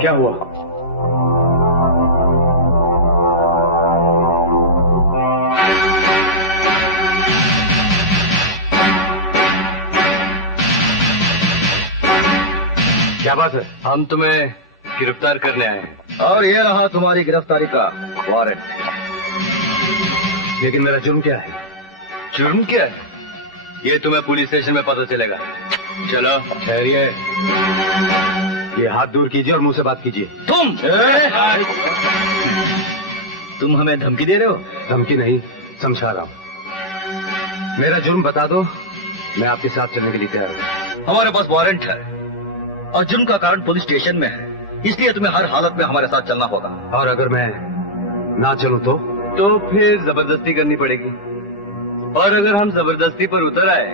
क्या हुआ? क्या बात है? हम तुम्हें गिरफ्तार करने आए हैं। और ये रहा तुम्हारी गिरफ्तारी का वारंट। लेकिन मेरा जुर्म क्या है? जुर्म क्या है? ये तुम्हें पुलिस स्टेशन में पता चलेगा। चलो। ठहरिए, ये हाथ दूर कीजिए और मुंह से बात कीजिए। तुम हमें धमकी दे रहे हो? धमकी नहीं, समझा रहा हूं। मेरा जुर्म बता दो, मैं आपके साथ चलने के लिए तैयार हूं। हमारे पास वारंट है और जुर्म का कारण पुलिस स्टेशन में है, इसलिए तुम्हें हर हालत में हमारे साथ चलना होगा। और अगर मैं ना चलूं तो फिर जबरदस्ती करनी पड़ेगी। और अगर हम जबरदस्ती पर उतर आए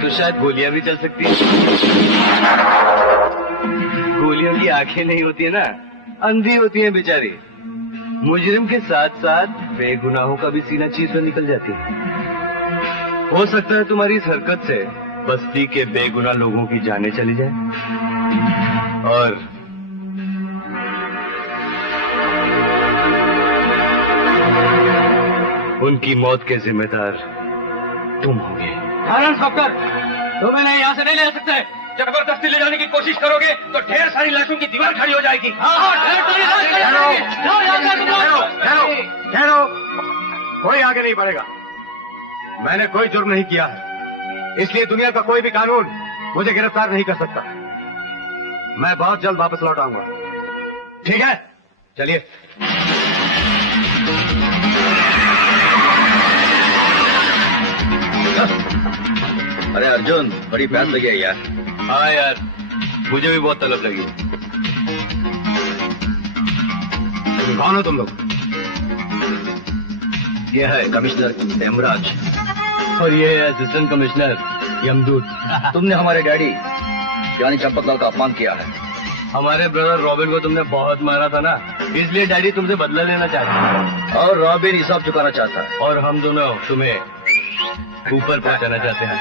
तो शायद गोलियां भी चल सकती हैं। गोलियों की आंखें नहीं होती है ना, अंधी होती हैं बेचारी। मुजरिम के साथ साथ बेगुनाहों का भी सीना चीर कर निकल जाती है। हो सकता है तुम्हारी इस हरकत से बस्ती के बेगुनाह लोगों की जानें चली जाए और उनकी मौत के जिम्मेदार तुम होगे। इंस्पेक्टर, तुम इन्हें यहाँ से नहीं ले सकते। जबरदस्ती ले जाने की कोशिश करोगे तो ढेर सारी लाशों की दीवार खड़ी हो जाएगी। ठहरो, कोई आगे नहीं बढ़ेगा। मैंने कोई जुर्म नहीं किया है, इसलिए दुनिया का कोई भी कानून मुझे गिरफ्तार नहीं कर सकता। मैं बहुत जल्द वापस लौट आऊंगा। ठीक है, चलिए। अरे अर्जुन, बड़ी प्यास लगी है यार। हाँ यार, मुझे भी बहुत तलब लगी। कौन हो तुम लोग? ये है कमिश्नर हेमराज और ये है असिस्टेंट कमिश्नर यमदूत। तुमने हमारे डैडी यानी चंपकलाल का अपमान किया है। हमारे ब्रदर रॉबिन को तुमने बहुत मारा था ना, इसलिए डैडी तुमसे बदला लेना चाहता है। और रॉबिन हिसाब चुकाना चाहता है। और हम दोनों तुम्हें ऊपर पहुंचाना चाहते हैं।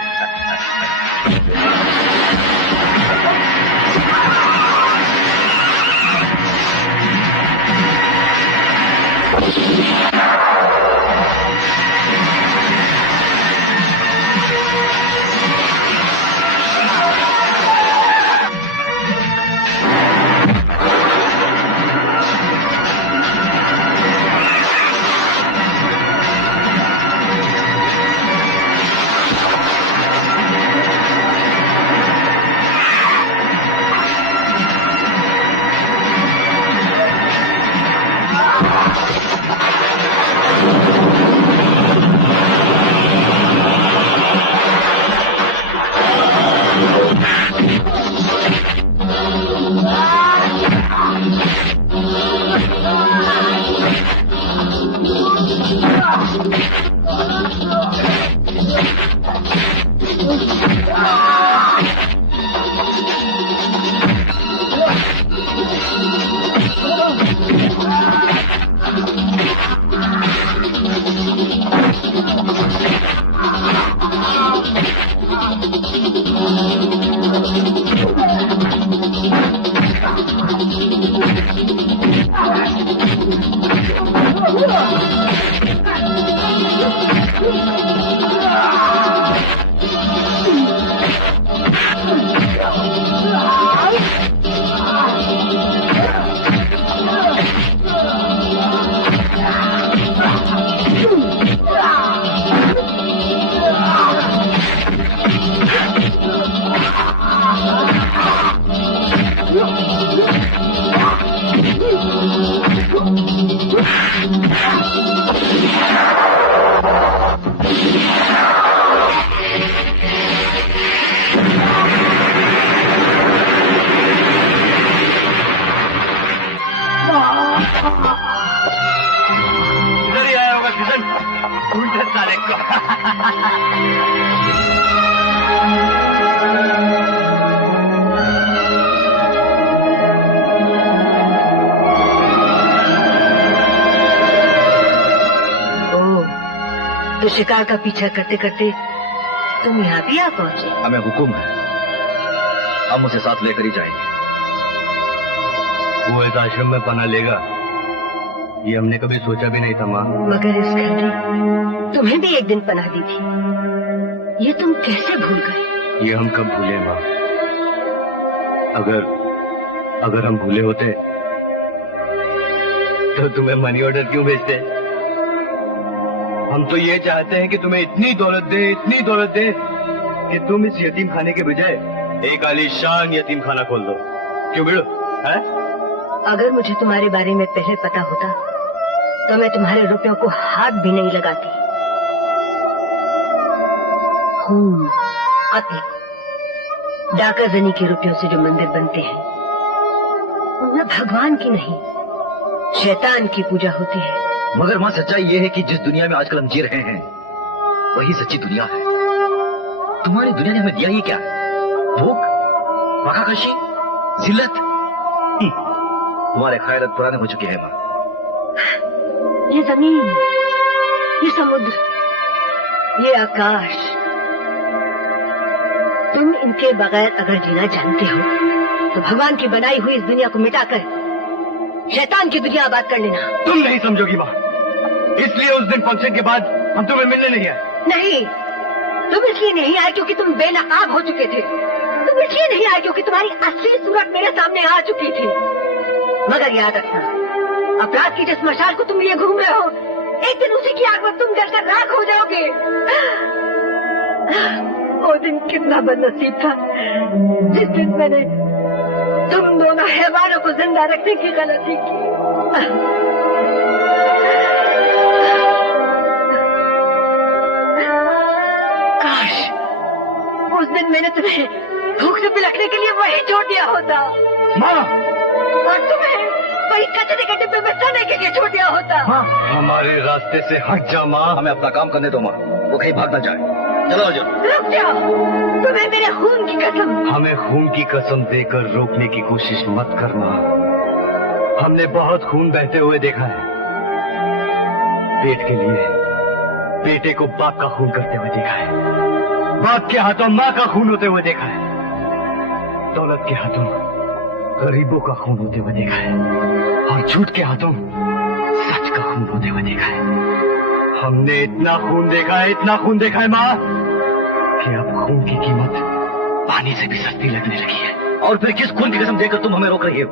तो शिकार का पीछा करते करते तुम यहाँ भी आ पहुँचे। हमें हुक्म है, हम उसे साथ लेकर ही जाएंगे। वो इस आश्रम में पना लेगा ये हमने कभी सोचा भी नहीं था माँ। मगर इस घर ने तुम्हें भी एक दिन पनाह दी थी, ये तुम कैसे भूल गए? ये हम कब भूले माँ? अगर हम भूले होते तो तुम्हें मनी ऑर्डर क्यों भेजते? हम तो ये चाहते हैं कि तुम्हें इतनी दौलत दे कि तुम इस यतीम खाने के बजाय एक आलीशान यतीम खाना खोल दो। क्यों बिड़ो? है? अगर मुझे तुम्हारे बारे में पहले पता होता तो मैं तुम्हारे रुपयों को हाथ भी नहीं लगाती। खून, कत्ल, डाकाजनी के रुपयों से जो मंदिर बनते हैं उनमें भगवान की नहीं शैतान की पूजा होती है। मगर माँ सच्चाई ये है कि जिस दुनिया में आजकल हम जी रहे हैं वही सच्ची दुनिया है। तुम्हारी दुनिया ने हमें दिया ये क्या? भूख, बकाकशी, जिल्लत। तुम्हारे ख्याल पुराने हो चुके हैं माँ। ये जमीन, ये समुद्र, ये आकाश, तुम इनके बगैर अगर जीना जानते हो तो भगवान की बनाई हुई इस दुनिया को मिटाकर शैतान की दुनिया आबाद कर लेना। तुम नहीं समझोगी माँ, इसलिए उस दिन फंक्शन के बाद हम तुम्हें मिलने नहीं आए। नहीं, तुम इसलिए नहीं आए क्योंकि तुम बेनकाब हो चुके थे। तुम इसलिए नहीं आए क्योंकि तुम्हारी असली सूरत मेरे सामने आ चुकी थी। मगर याद रखना, अपराध की जिस मशाल को तुम लिए घूम रहे हो, एक दिन उसी की आग में तुम जलकर राख हो जाओगे। वो दिन कितना बदनसीब था जिस दिन मैंने तुम दोनों हैवानों को जिंदा रखने की गलती की। काश उस दिन मैंने तुम्हें भूख से पिलकने के लिए वही छोड़ दिया होता माँ, और तुम्हें वही कचरे के डिब्बे में सोने के लिए छोड़ दिया होता। माँ, हमारे रास्ते से हट जा माँ। हमें अपना काम करने दो माँ, वो कहीं भाग ना जाए। चलो अर्जुन। रुक जाओ, तुम्हें मेरे खून की कसम। हमें खून की कसम देकर रोकने की कोशिश मत करना। हमने बहुत खून बहते हुए देखा है। पेट के लिए बेटे को बाप का खून करते हुए देखा है, बाप के हाथों माँ का खून होते हुए देखा है, दौलत के हाथों गरीबों का खून होते हुए देखा है, और झूठ के हाथों सच का खून होते हुए देखा है। हमने इतना खून देखा है माँ, कि अब खून की कीमत पानी से भी सस्ती लगने लगी है। और फिर किस खून की कसम देकर तुम हमें रोक रही हो?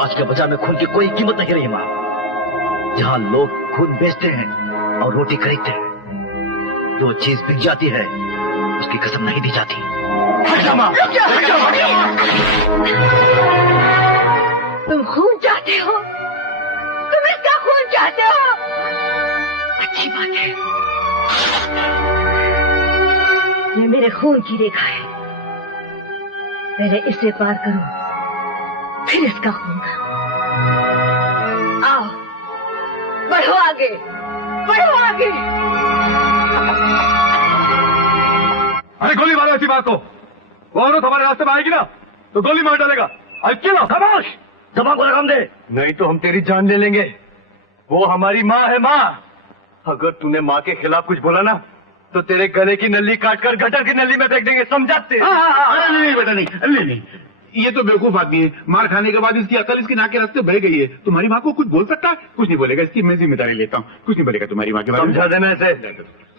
आज के बाजार में खून की कोई कीमत नहीं रही माँ। जहाँ लोग खून बेचते हैं और रोटी खरीदते हैं, जो चीज बिक जाती है उसकी कसम नहीं दी जाती। तुम खून चाहते हो, तुम इसका खून चाहते हो। अच्छी बात है, ये मेरे खून की रेखा है। पहले इसे पार करो, फिर इसका खून। आओ, बढ़ो आगे, बढ़ो आगे। अरे गोली मारो ऐसी बात को। वो औरत हमारे रास्ते में आएगी ना तो गोली मार डालेगा। अकेला खामोश, जबान को लगाम दे, नहीं तो हम तेरी जान ले लेंगे। वो हमारी माँ है माँ। अगर तूने माँ के खिलाफ कुछ बोला ना तो तेरे गले की नली काटकर गटर की नली में फेंक देंगे, समझाते? अरे नहीं बेटा, नहीं, ये तो बेवकूफ आदमी है। मार खाने के बाद इसकी अकल इसकी नाक के रास्ते बह गई है। तुम्हारी माँ को कुछ बोल सकता है? कुछ नहीं बोलेगा, इसकी मैं जिम्मेदारी लेता हूँ। कुछ नहीं बोलेगा तुम्हारी माँ के बारे में। समझा देना ऐसे।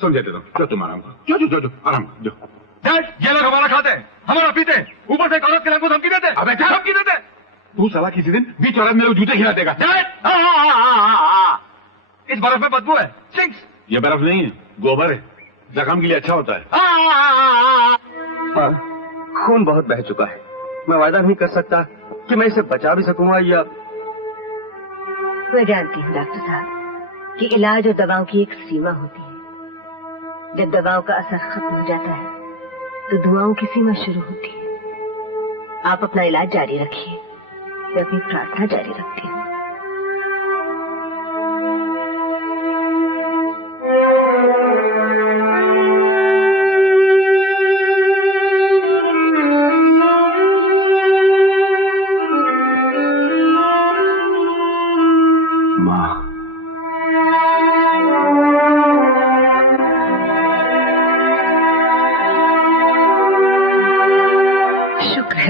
समझा देता हूँ। जो तुम आराम करो, जो आराम करो, जो। ये लोग हमारा खाते हैं, हमारा पीते हैं, ऊपर से एक औरत के नाम को धमकी देते हैं। अबे चल। धमकी देते हैं। तू साला किसी दिन बीच औरत में लोग जूते खिला देगा। इस बर्फ में बदबू है, स्टिंक्स। ये बर्फ नहीं है, गोबर है, जख्म के लिए अच्छा होता है। हाँ, खून बहुत बह चुका है। मैं वायदा नहीं कर सकता कि मैं इसे बचा भी सकूंगा या। मैं जानती हूँ डॉक्टर साहब कि इलाज और दवाओं की एक सीमा होती है। जब दवाओं का असर खत्म हो जाता है तो दुआओं की सीमा शुरू होती है। आप अपना इलाज जारी रखिए, मैं अपनी प्रार्थना जारी रखती हूँ।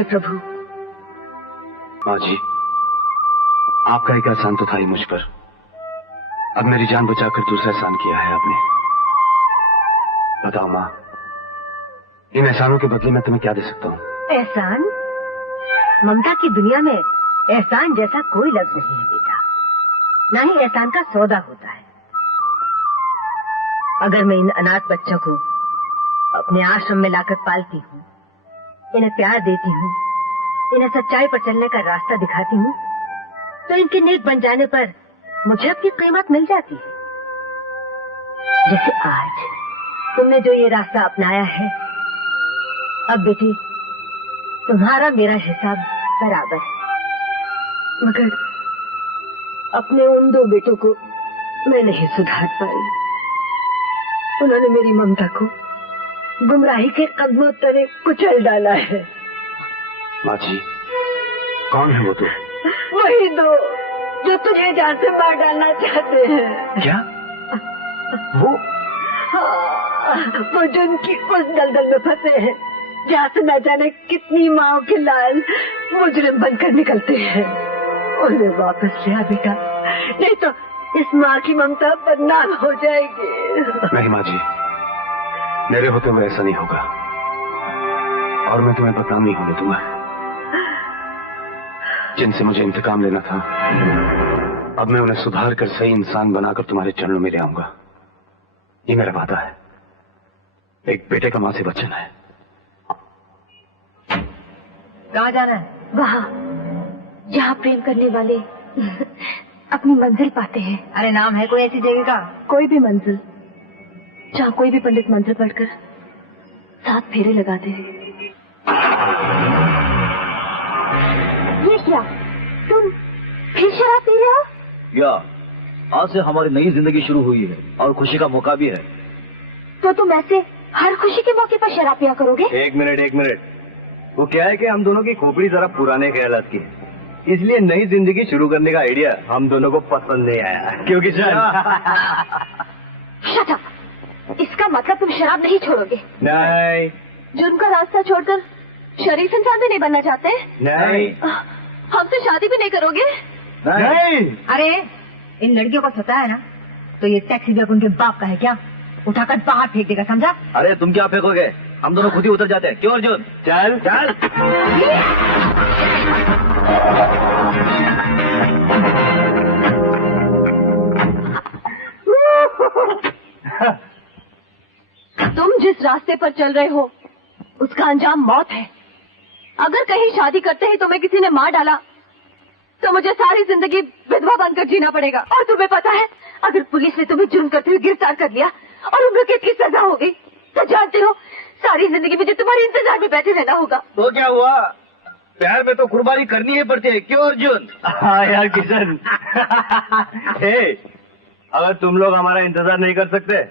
प्रभु। माँ जी, आपका एक एहसान तो था ही मुझ पर, अब मेरी जान बचाकर दूसरा एहसान किया है आपने। बताओ माँ, इन एहसानों के बदले मैं तुम्हें क्या दे सकता हूँ? एहसान? ममता की दुनिया में एहसान जैसा कोई लफ्ज नहीं है बेटा, ना ही एहसान का सौदा होता है। अगर मैं इन अनाथ बच्चों को अपने आश्रम में लाकर पालती हूँ, इन्हें प्यार देती हूँ, इन्हें सच्चाई पर चलने का रास्ता दिखाती हूँ, तो इनके नेक बन जाने पर मुझे अपनी कीमत मिल जाती है। जैसे आज तुमने जो ये रास्ता अपनाया है, अब बेटी तुम्हारा मेरा हिसाब बराबर है। मगर अपने उन दो बेटों को मैं नहीं सुधार पाई। उन्होंने मेरी ममता को गुमराही के कदमों तले कुचल डाला है। माँ जी, कौन है वो तो? वही दो जो तुझे जान से मार डालना चाहते हैं। क्या? वो? हाँ, वो जो उनकी उस दलदल में फंसे हैं, जहाँ से न जाने कितनी माओ के लाल मुजरिम बनकर निकलते हैं। उन्हें वापस ले आ बेटा, नहीं तो इस माँ की ममता बदनाम हो जाएगी। नहीं माँ जी, मेरे होते हुए ऐसा नहीं होगा, और मैं तुम्हें बदनाम नहीं होने दूंगा। जिनसे मुझे इंतकाम लेना था, अब मैं उन्हें सुधार कर सही इंसान बनाकर तुम्हारे चरणों में ले आऊंगा। ये मेरा वादा है, एक बेटे का मां से वचन है। कहाँ जाना है? वहाँ जहाँ प्रेम करने वाले अपनी मंजिल पाते हैं। अरे नाम है कोई ऐसी जगह का? कोई भी मंजिल जहाँ कोई भी पंडित मंत्र पढ़कर 7 फेरे लगाते हैं। ये क्या, तुम फिर शराब पी रहे हो? या आज से हमारी नई जिंदगी शुरू हुई है और खुशी का मौका भी है। तो तुम ऐसे हर खुशी के मौके पर शराब पिया करोगे? एक मिनट, वो क्या है कि हम दोनों की खोपड़ी जरा पुराने ख्यालात की है, इसलिए नई जिंदगी शुरू करने का आइडिया हम दोनों को पसंद नहीं आया। क्योंकि शट अप! इसका मतलब तुम शराब नहीं छोड़ोगे? नहीं जुर्म का रास्ता छोड़कर शरीफ इंसान भी नहीं बनना चाहते? नहीं हमसे शादी भी नहीं करोगे? नहीं। अरे इन लड़कियों को सताया ना, तो ये टैक्सी बैग उनके बाप का है क्या? उठाकर बाहर फेंक देगा, समझा? अरे तुम क्या फेंकोगे, हम दोनों खुद ही उतर जाते हैं। क्यों अर्जुन? चल चल। तुम जिस रास्ते पर चल रहे हो उसका अंजाम मौत है। अगर कहीं शादी करते ही तुम्हें किसी ने मार डाला तो मुझे सारी जिंदगी विधवा बनकर जीना पड़ेगा। और तुम्हें पता है, अगर पुलिस ने तुम्हें जुर्म करते हुए गिरफ्तार कर लिया और उम्र कैद की सजा हो गई, तो जानते हो सारी जिंदगी मुझे तुम्हारे इंतजार में बैठे रहना होगा। तो क्या हुआ, प्यार में तो कुर्बानी करनी ही पड़ती है। क्यों अर्जुन? हाँ यार किशन। अगर तुम लोग हमारा इंतजार नहीं कर सकते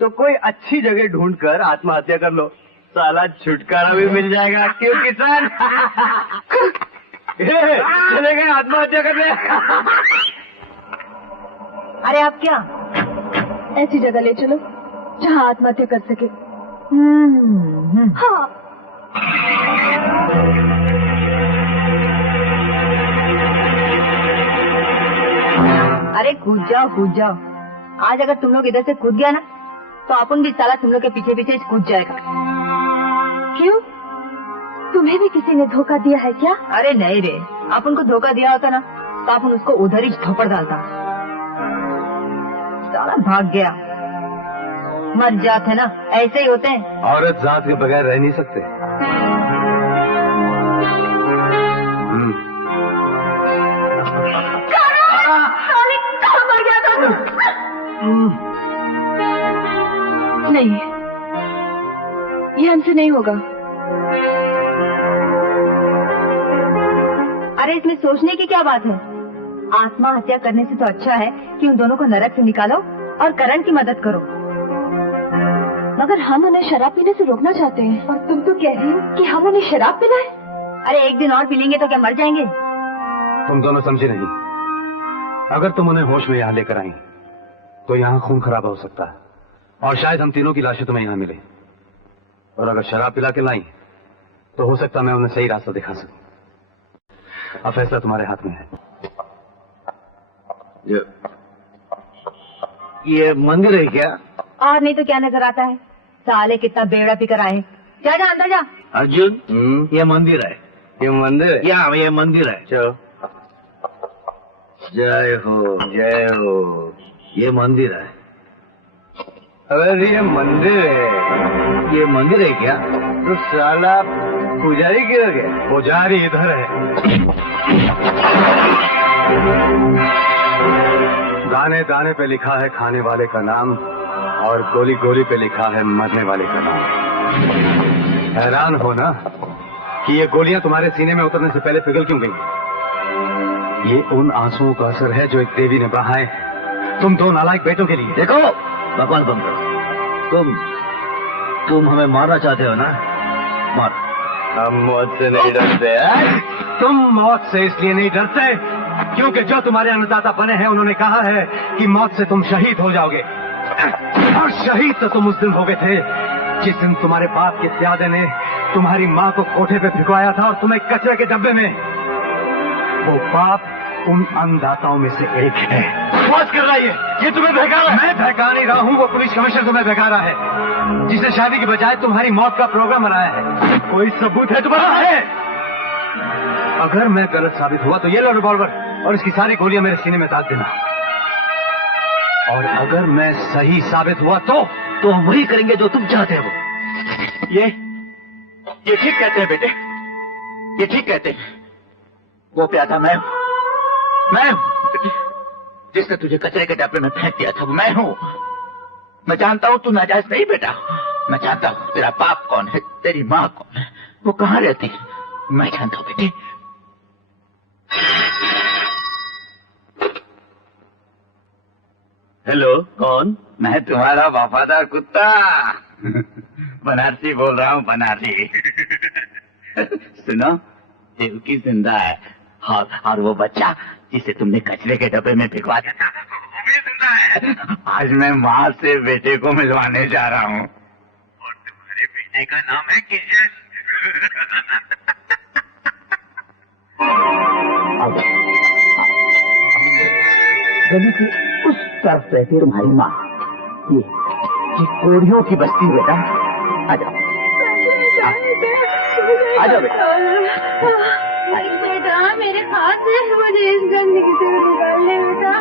तो कोई अच्छी जगह ढूंढकर आत्महत्या कर लो, साला छुटकारा भी मिल जाएगा। क्यों किसान? चले गए आत्महत्या करने। अरे आप क्या? ऐसी जगह ले चलो जहाँ आत्महत्या कर सके। हाँ। अरे कूद जाओ। आज अगर तुम लोग इधर से कूद गया ना, तो अपन भी साला तुम लोग के पीछे पीछे कूद जाएगा। क्यों, तुम्हें भी किसी ने धोखा दिया है क्या? अरे नहीं रे, अपन को धोखा दिया होता ना तो अपन उसको उधर ही थप्पड़ डालता। साला भाग गया। मर जाते ना, ऐसे ही होते हैं। औरत जात के बगैर रह नहीं सकते। कहाँ मर गया था तू? नहीं, ये हमसे नहीं होगा। अरे इसमें सोचने की क्या बात है? आत्महत्या करने से तो अच्छा है कि उन दोनों को नरक से निकालो और करण की मदद करो। मगर हम उन्हें शराब पीने से रोकना चाहते हैं, और तुम तो कह रही हो कि हम उन्हें शराब पिलाएं? अरे एक दिन और पी लेंगे तो क्या मर जाएंगे? तुम दोनों समझे नहीं। अगर तुम उन्हें होश में यहाँ लेकर आई तो यहाँ खून खराबा हो सकता है, और शायद हम तीनों की लाशें तुम्हें यहाँ मिले। और अगर शराब पिला के लाई तो हो सकता मैं उन्हें सही रास्ता दिखा सकूं। अब फैसला तुम्हारे हाथ में है। ये मंदिर है क्या? और नहीं तो क्या नजर आता है? साले कितना बेड़ा पीकर आए। जा जा अंदर जा। अर्जुन, ये मंदिर है। ये मंदिर है? या ये मंदिर है। चलो। जय हो जय हो। ये मंदिर है। अगर ये मंदिर है, ये मंदिर है क्या? तो साला पुजारी किधर गया? पुजारी इधर है। दाने दाने पे लिखा है खाने वाले का नाम और गोली गोली पे लिखा है मरने वाले का नाम। हैरान हो ना कि ये गोलियां तुम्हारे सीने में उतरने से पहले पिघल क्यों गई? ये उन आंसुओं का असर है जो एक देवी ने बहाए तुम दो नालायक बेटों के लिए। देखो भगवान बंद करो। तुम हमें मारना चाहते हो ना? मार। हम मौत से नहीं डरते हैं। तुम मौत से इसलिए नहीं डरते क्योंकि जो तुम्हारे अन्नदाता बने हैं उन्होंने कहा है कि मौत से तुम शहीद हो जाओगे। और शहीद तो तुम उस दिन हो गए थे जिस दिन तुम्हारे बाप के प्यादे ने तुम्हारी माँ को कोठे पे भिगवाया था और तुम्हें कचरे के डब्बे में। वो बाप उन अन्नदाताओं में से एक है। बकवास कर रहा है ये तुम्हें बहका रहा है। मैं बहका नहीं रहा हूँ, वो पुलिस कमिश्नर तुम्हें बहका रहा है जिसने शादी के बजाय तुम्हारी मौत का प्रोग्राम बनाया है। कोई सबूत है तुम्हारा? है। अगर मैं गलत साबित हुआ तो ये लो रिवॉल्वर और इसकी सारी गोलियां मेरे सीने में दाग देना। और अगर मैं सही साबित हुआ तो हम वही करेंगे जो तुम चाहते हो। ये ठीक कहते हैं बेटे, ये ठीक कहते हैं। वो प्यादा मैं जिसने तुझे कचरे के डब्बे में फेंक दिया था वो मैं हूँ। मैं जानता हूँ तू नाजायज नहीं बेटा। मैं जानता हूँ तेरा बाप कौन है, तेरी माँ कौन है, वो कहाँ रहती है, मैं जानता हूँ बेटे। हेलो, कौन? मैं तुम्हारा वफादार कुत्ता बनारसी बोल रहा हूँ, बनारसी। सुनो, देवकी जिंदा है और वो बच्चा जिसे तुमने कचरे के डब्बे में भिगवा दिया था वो भी जिंदा है। आज मैं माँ से बेटे को मिलवाने जा रहा हूँ और तुम्हारे बेटे का नाम है किशन। गली की उस तरफ रहती है तुम्हारी माँ, ये कोढ़ियों की बस्ती बेटा। आ जाओ आ जाओ बेटा। बेटा मेरे हाथ से मुझे इस गंदगी से निकाल ले बेटा।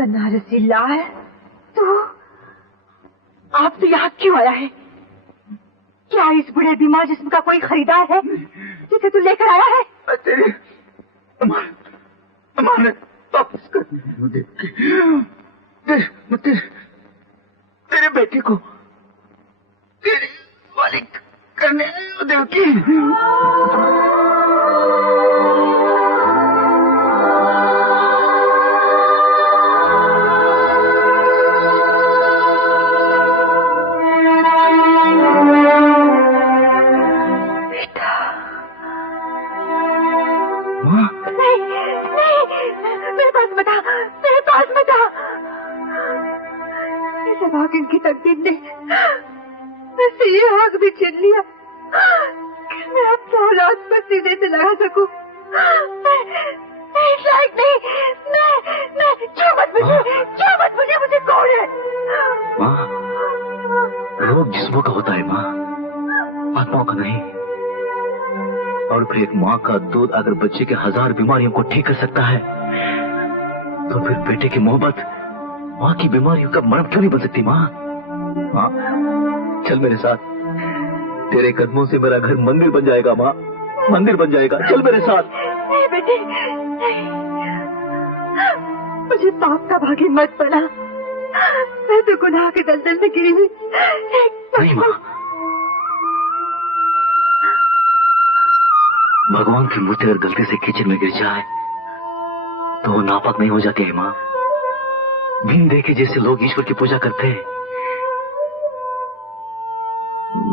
बनारसी लाल, तू आप तो यहाँ क्यों आया है? क्या इस बुढ़े बीमार जिस्म का कोई खरीदार है जिसे तू लेकर आया है? तेरे अमानत वापस करने मुझे, तेरे बेटे को तेरे वाली करने देवकी। बता, मेरे पास बता। इस भागिन की तकदीर ने वैसे ये हक भी छीन लिया कि मैं अपना औलाद पर सीधे से लगा सकूं। मैं लायक नहीं। मैं क्यों मत मुझे मुझे कौन है? माँ, रोग जिस्मों का होता है माँ, आत्माओं का नहीं। और फिर एक माँ का दूध अगर बच्चे के 1000 बीमारियों को ठीक कर सकता है, तो फिर बेटे की मोहब्बत माँ की बीमारियों का मरहम क्यों नहीं बन सकती? माँ, माँ, चल मेरे साथ, तेरे कदमों से मेरा घर मंदिर बन जाएगा। माँ, मंदिर बन जाएगा, चल मेरे साथ। नहीं बेटे, मुझे पाप का भागी मत बना। मैं तो गुनाह के दलदल में गिरी हुई नहीं माँ, भगवान की मूर्ति अगर गलती से कीचड़ में गिर जाए तो वो नापाक नहीं हो जाती है माँ। बिन देखे जैसे लोग ईश्वर की पूजा करते हैं,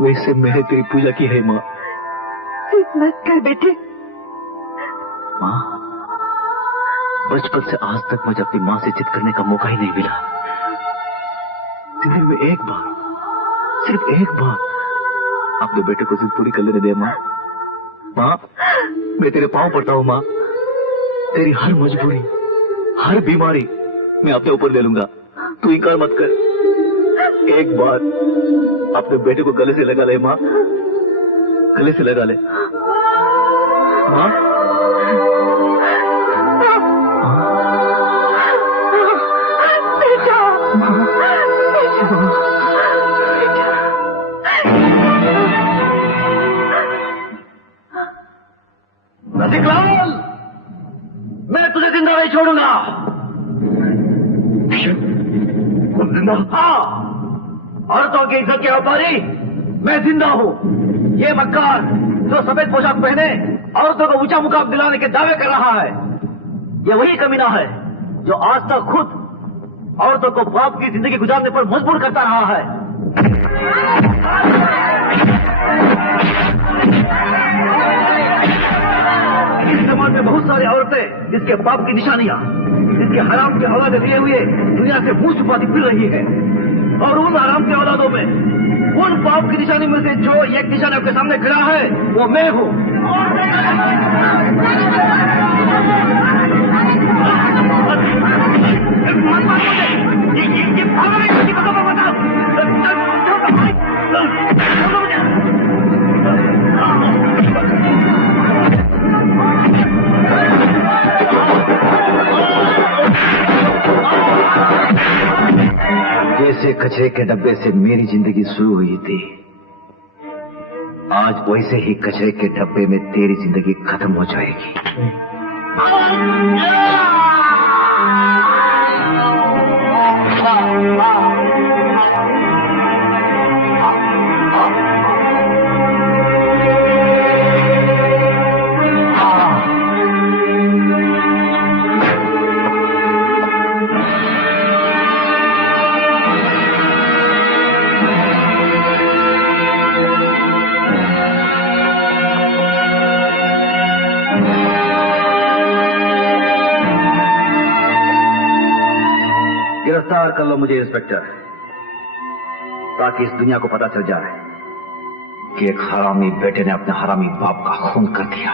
वैसे मैंने तेरी पूजा की है माँ। मत कर बेटे। माँ, बचपन से आज तक मुझे अपनी माँ से जिद करने का मौका ही नहीं मिला। जिंदगी में एक बार, सिर्फ एक बार अपने बेटे को जिद पूरी कर लेने दे माँ। माँ, मैं तेरे पांव पड़ता हूँ माँ, तेरी हर मजबूरी, हर बीमारी मैं अपने ऊपर ले लूंगा। तू इनकार मत कर। एक बार अपने बेटे को गले से लगा ले माँ, गले से लगा ले माँ। रसिकलाल, मैं तुझे जिंदा नहीं छोड़ूंगा। जिंदा? हाँ, औरतों की इज्जत के व्यापारी मैं जिंदा हूँ। ये मक्कार जो सफेद पोशाक पहने औरतों को ऊंचा मुकाम दिलाने के दावे कर रहा है, ये वही कमीना है जो आज तक खुद औरतों को बाप की जिंदगी गुजारने पर मजबूर करता रहा है। इस समाज में बहुत सारी औरतें जिसके बाप की निशानियां, जिसके हराम के औलादे लिए हुए दुनिया से मुंह छुपाती फिर रही है। और उन हराम के औलादों में उन बाप की निशानी में से जो एक निशानी आपके सामने खड़ा है, वो मैं हूं। जैसे कचरे के डब्बे से मेरी जिंदगी शुरू हुई थी, आज वैसे ही कचरे के डब्बे में तेरी जिंदगी खत्म हो जाएगी। गिरफ्तार कर लो मुझे इंस्पेक्टर, ताकि इस दुनिया को पता चल जाए कि एक हरामी बेटे ने अपने हरामी बाप का खून कर दिया।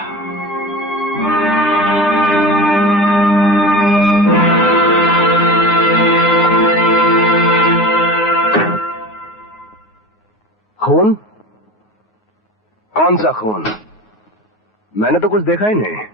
खून? कौन सा खून? मैंने तो कुछ देखा ही नहीं।